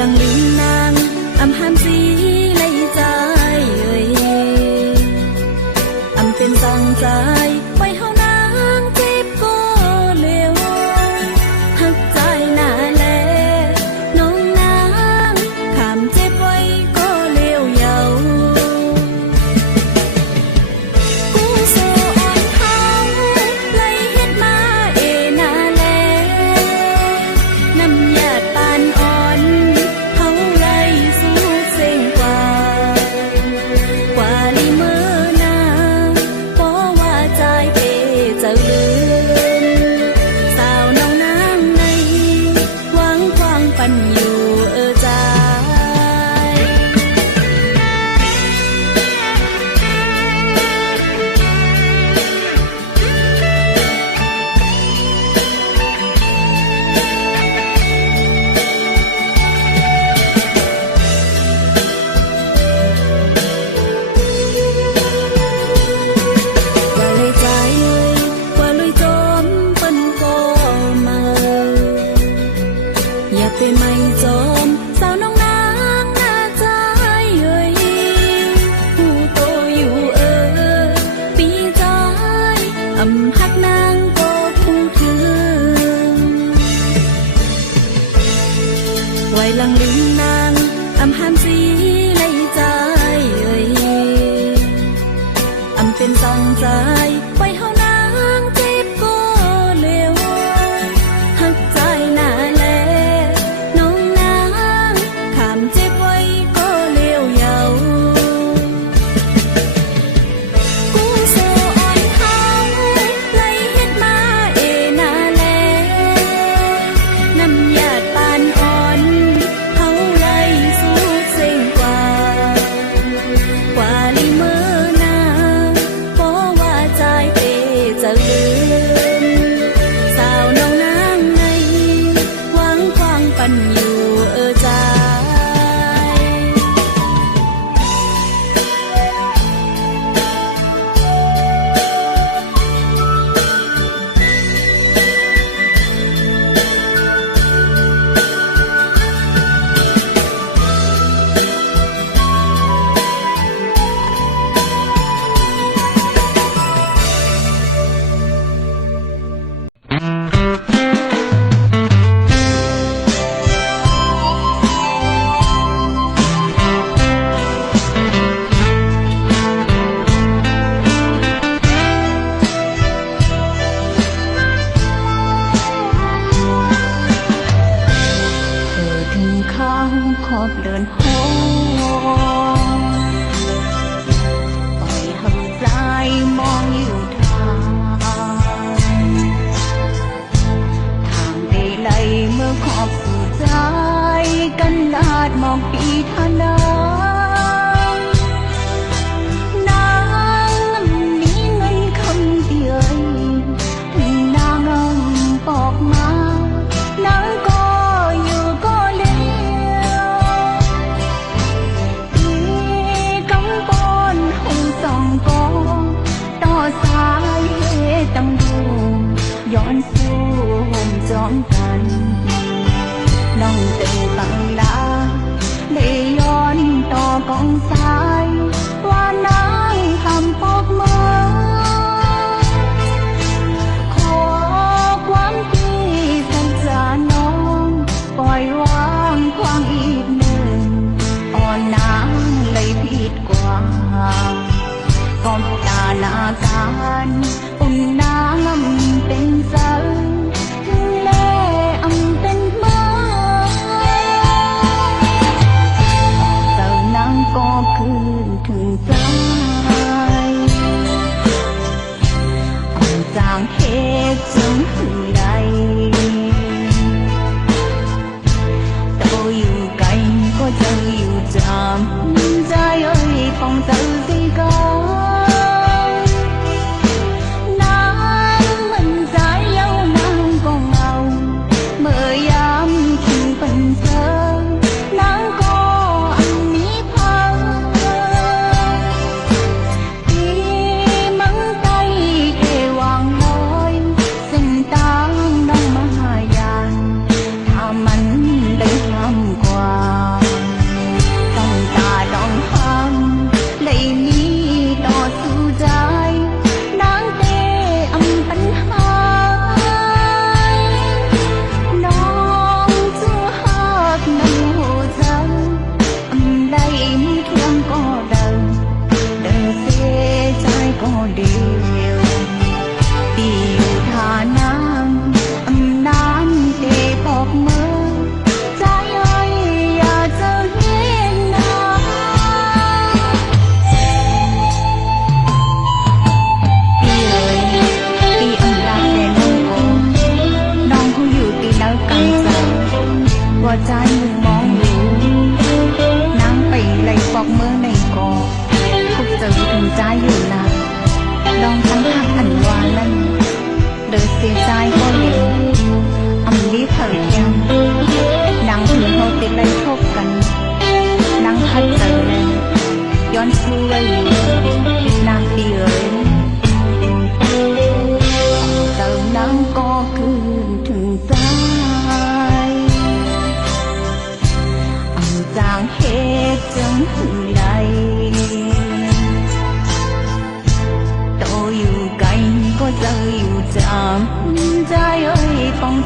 ลังลืมนางอำหามสีในใจอำเป็นสังใจไว้เฮานางเจ็บก็เร็วหักใจหน้าแลน้องนางขามเจ็บไว้ก็เร็วยาวกูโซอ่อนเฮาไล่เฮ็ดมาหน้าแลน้ำยาดปานอ่อนเฮาไล่สู้เส้งกว่าลิเมอนาเพราะว่าใจเปจะลืมสาวน้องนางในหวังควางปันอยู่ใจ ว่าเลยจมเปิ้นก็มาอย่าไปไม่จมสาวน้องนางหน้าใจผู้โตอยู่ปีใจอำหักนางก็ผู้ถึงไว้ลังลืมนางอำหามสีในใจอำเป็นสังใจไว้เฮานางเจ็บก็เร็วหักใจหน้าแลน้องนางขามเจ็บไว้ก็เร็วยาวกูโซอ่อนเฮาไล่เฮ็ดมาหน้าแลน้ำยาดปานอ่อนเฮาไล่สู้เส้งกว่าลิเมอนาเพราะว่าใจเปจะลืมสาวน้องนางในหวังควางปันอยู่ใจ ขอบเดินหอปล่อยให้ใจมองอยู่ทางได้ไหลเมื่อขอบสู่ใจกันลาดมองปีทานานางมีเงินคำเดียวถึงนางปอกมานางก็อยู่ก็เลี้ยวกำปอนห้องสองกองต่อสายตั้งดูย้อนสู้ห่มจอมกันน้องเต็มบังลาได้ย้อนต่อกองสายว่านางทำปอกมือขอความที่สัญญาน้องปล่อยวางความอีกหนึ่งอ่อนนางเลยผิดกว่าก้มตาหน้ากันอุ่นน้ำเป็นสังแลอำเป็นเมื่อ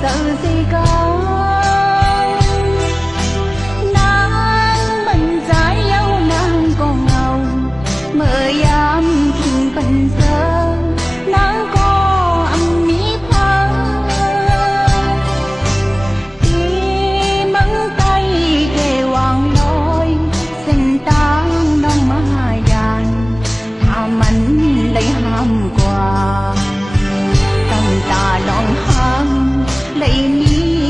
sự si con nàng mình trái yêu nàng còn ngầu mơ yam thình bình sơ nàng có âm mỹ thơ đi mắng tay kề hoàng lối sinh tang nông ma đàn ham anh lấy ham quà tâm ta lòng ham lấy mi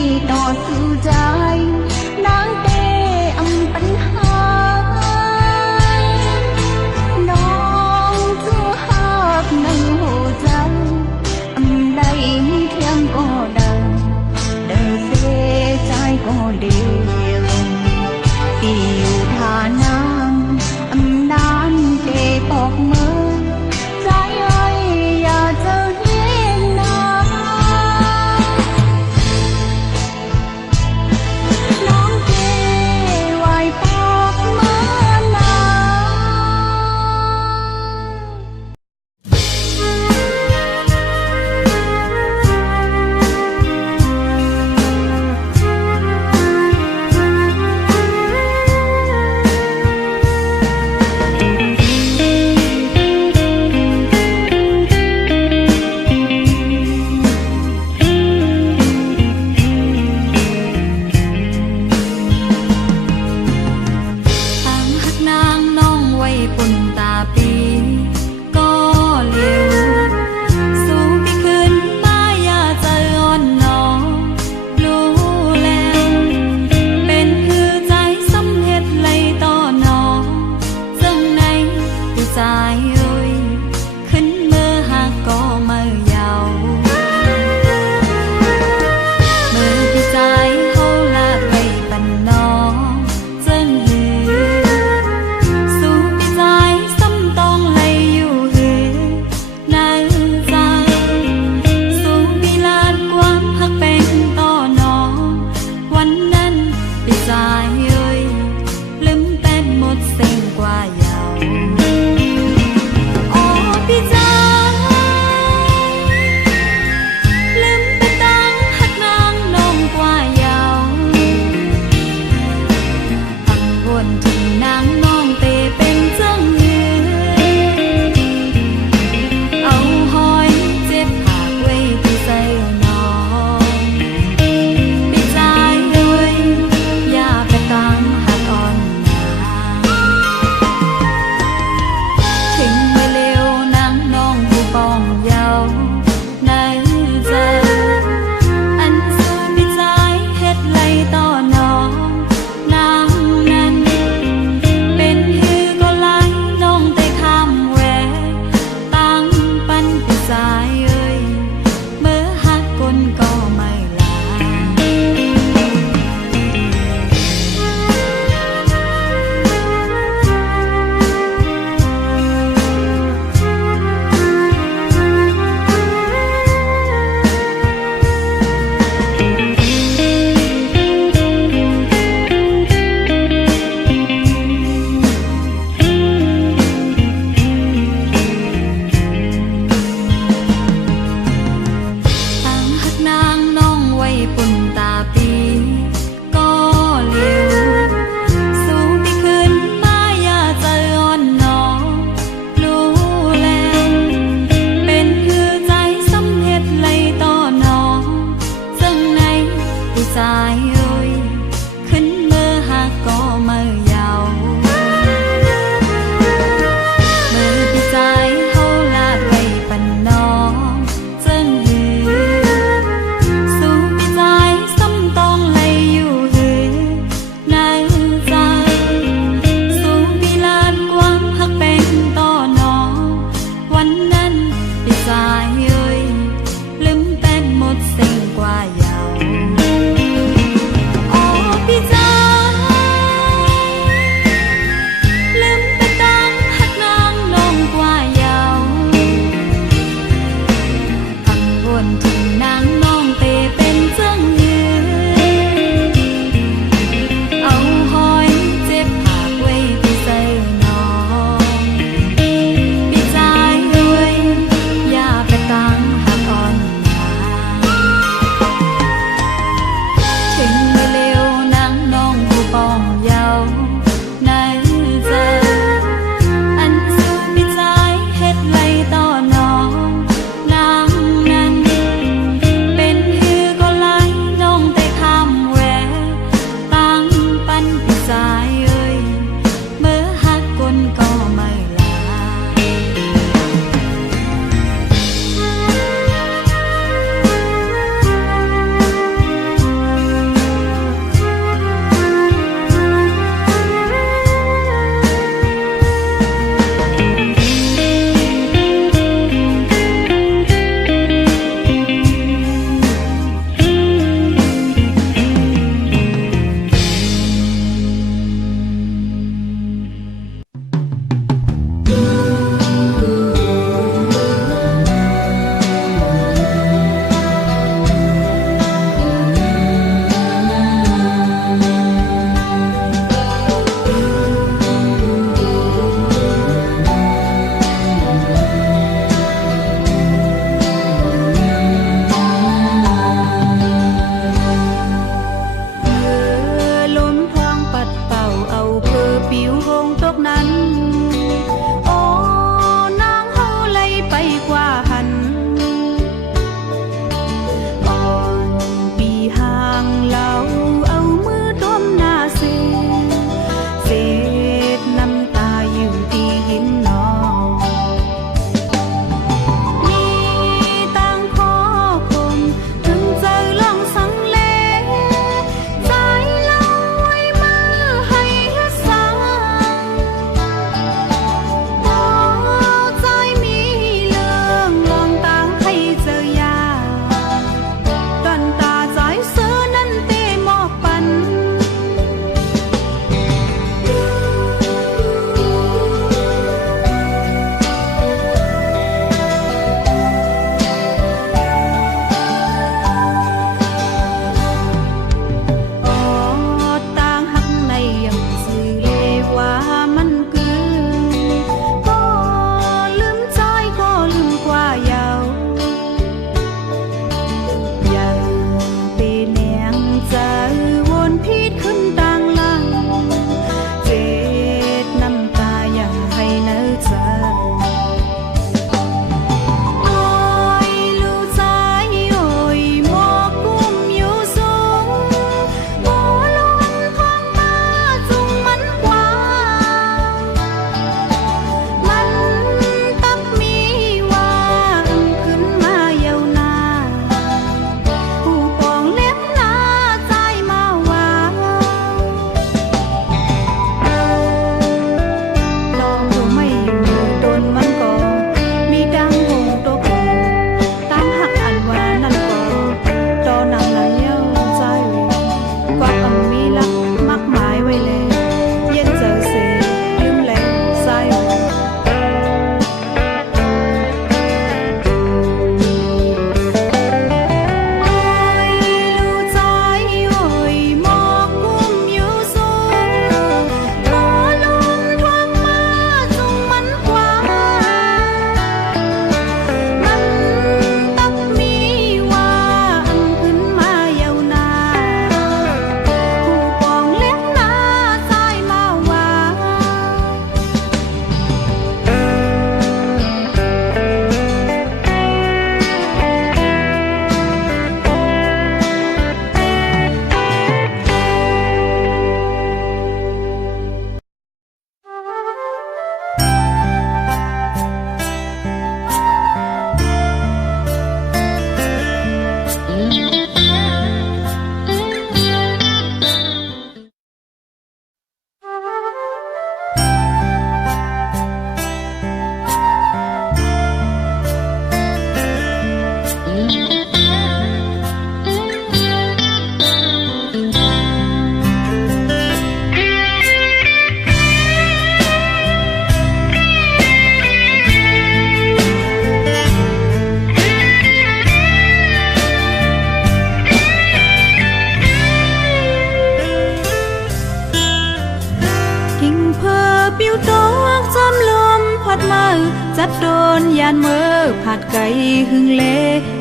จัดโดนยานเมื่อผัดไก่หึงเล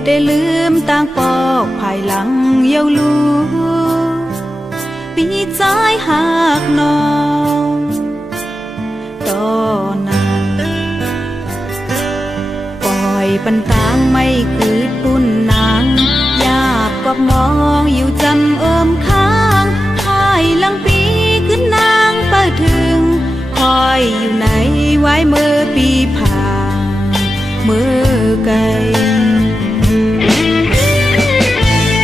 ได้ลืมต่างปอกภายหลังเยาลูปีใจหักน้องตอนนั้นปล่อยปันตางไม่คืดปุ่นนางอยากกอบมองอยู่จำค้างภายหลังปีขึ้นนางเปิดถึงคอยอยู่ไหนไว้เมื่อปีผ่านเมื่อไกล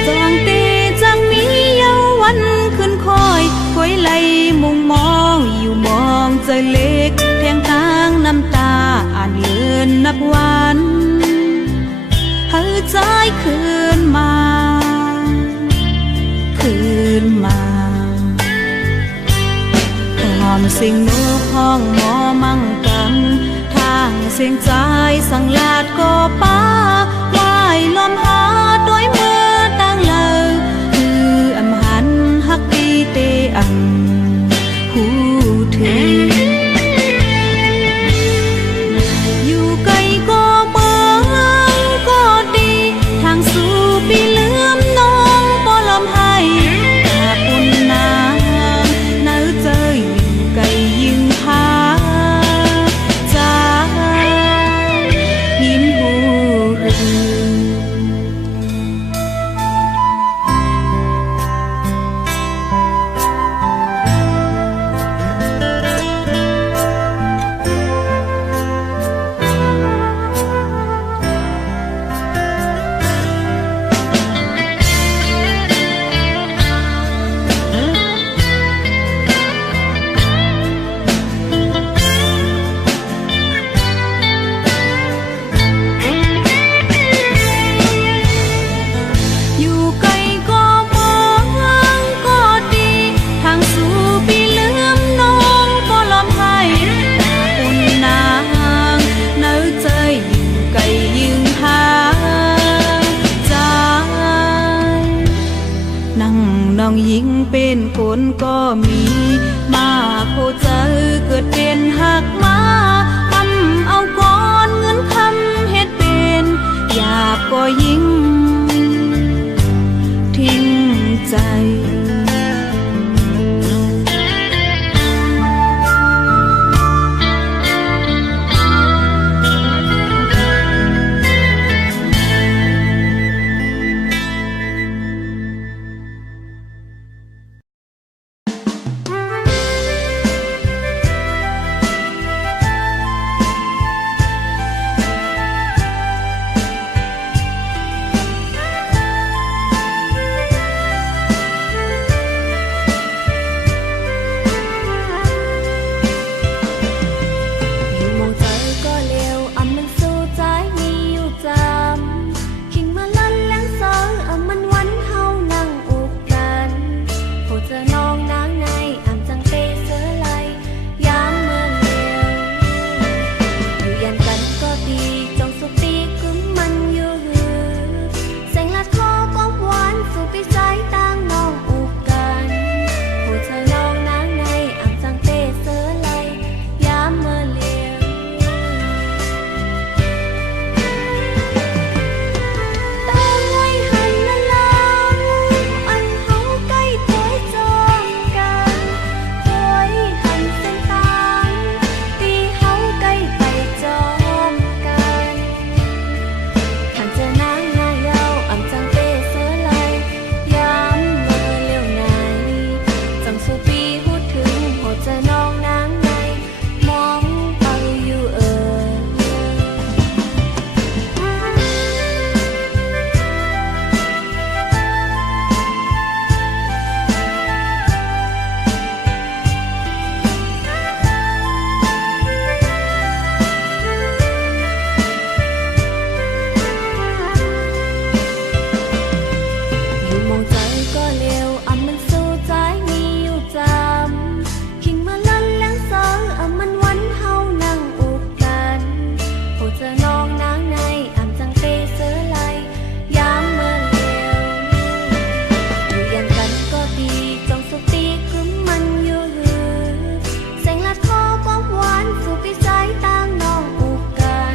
จางตีจังมีเยาวันขึ้นคอยคอยไหลมุงมองอยู่มองใจเล็กเพียงทางน้ำตาอ่านเลือนนับวันหายใจคืนมาหอมเสียงนกห้องหมอมั่งกันทางเสียงใจสั่งลาดก็ป้าไหวลมหาโดยมือตั้งเลยคืออำหันฮักดีเตอันหูเธออยู่ไกลก็เมืองก็ดีทางสู่ปีลืมน้องบ่ลมให้ตาปุ่นนาเนื้อเจออยู่ไกลยิงพาใจยิ้มหูเรือน้องหญิงเป็นคนก็มีมาโคเจอเกิดเป็นหักมาทำเอาก้อนเงินคำเฮ็ดเป็นอยากก็ยิ่งทิ้งใจ สู่ปีสายต่างน้องอุกกัน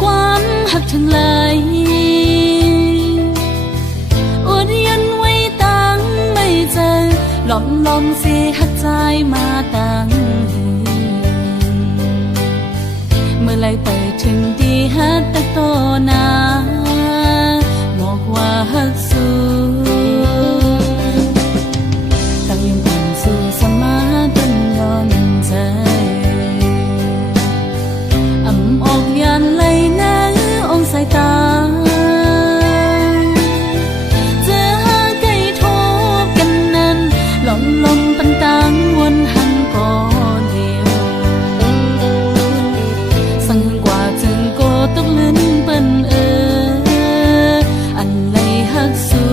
ความหักทั้งหลายอดยันไว้ตั้งไม่เจอหลอมเสียหักใจมาตั้งเมื่อไรไปถึงดีฮักแต่โตนาบอกว่าฮักสู้ตั้งยังผ่านสู่สมาตันย้อนใจอำออกยันไหลน้าองสายตาเจอหาไก่ทบกันนั้นลมปันตังวนหันก่อนเดียวสั่งกว่าจึงโกตกลิ้นเปิ้นอันไหลหักสู้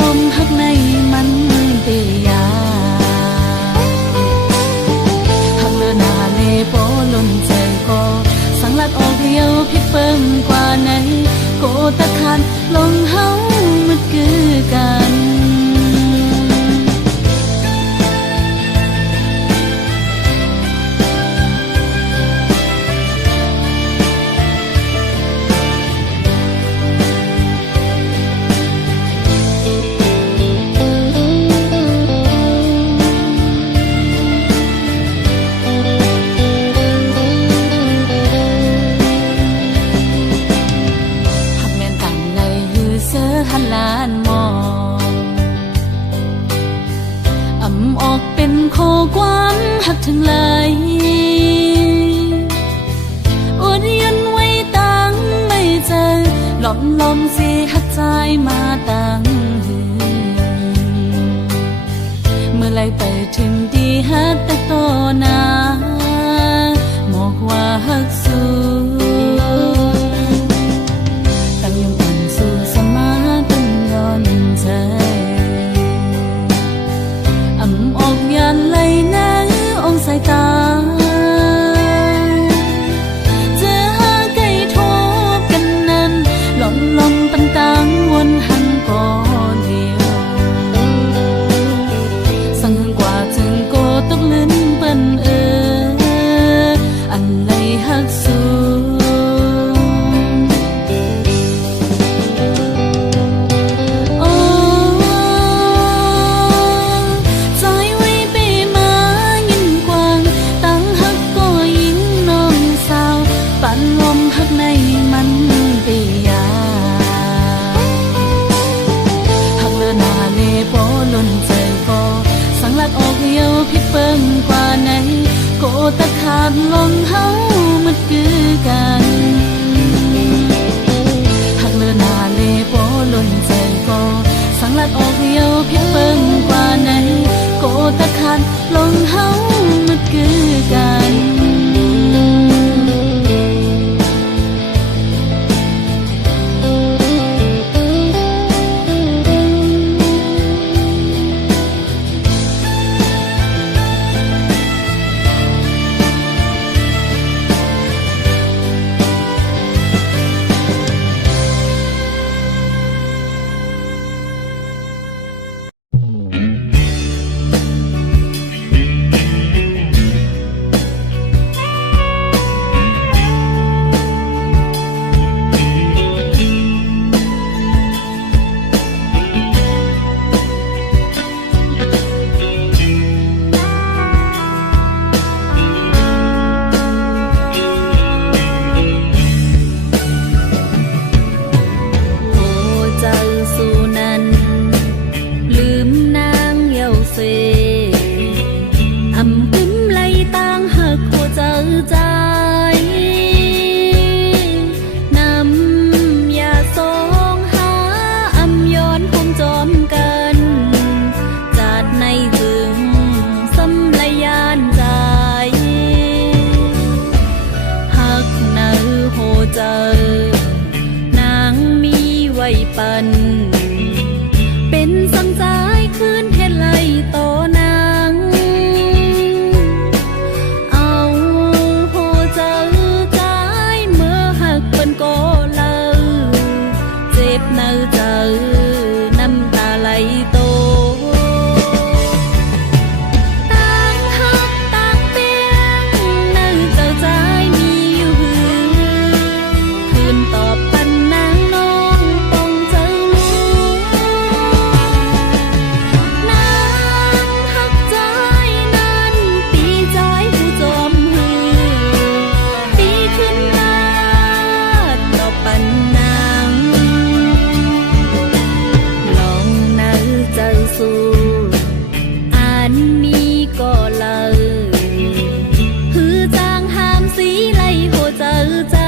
ลมหักในมันเตียหักเลือหนาเลโปล้นใจก็สังลัดออกเดียวพิดเปิ้งกว่าไหนโกตะคันลงเฮามืดคือกันหันลานมองอำออกเป็นข้อความหักทั้งหลายอดยันไว้ตั้งไม่เจอหลอมเสียหักใจมาตั้งเมื่อไรไปถึงดีฮักแต่โตนาบอกว่าฮักสู้ตั้งยังผ่านสู่สมาย้อนใจอำออกยันไหลน้าองสายตาเจอหาไก่ทบกันนั้นลมปันตังวนหันก่อนเดียวสั่งกว่าจึงโกตกลิ้นเปิ้นอันไหลหักสู้ลมหักในมันเตียหักเลือหนาเลโปล้นใจก็สังลัดออกเดียวพิดเปิ้งกว่าไหนโกตะขาดลงเฮามืดคือกันหักเลือหนาเลโปล้นใจก็สังลัดออกเดียวพิดเปิ้งกว่าไหนโกตะขาดลงเฮามืดคือกัน สีไล่โหเจอใจ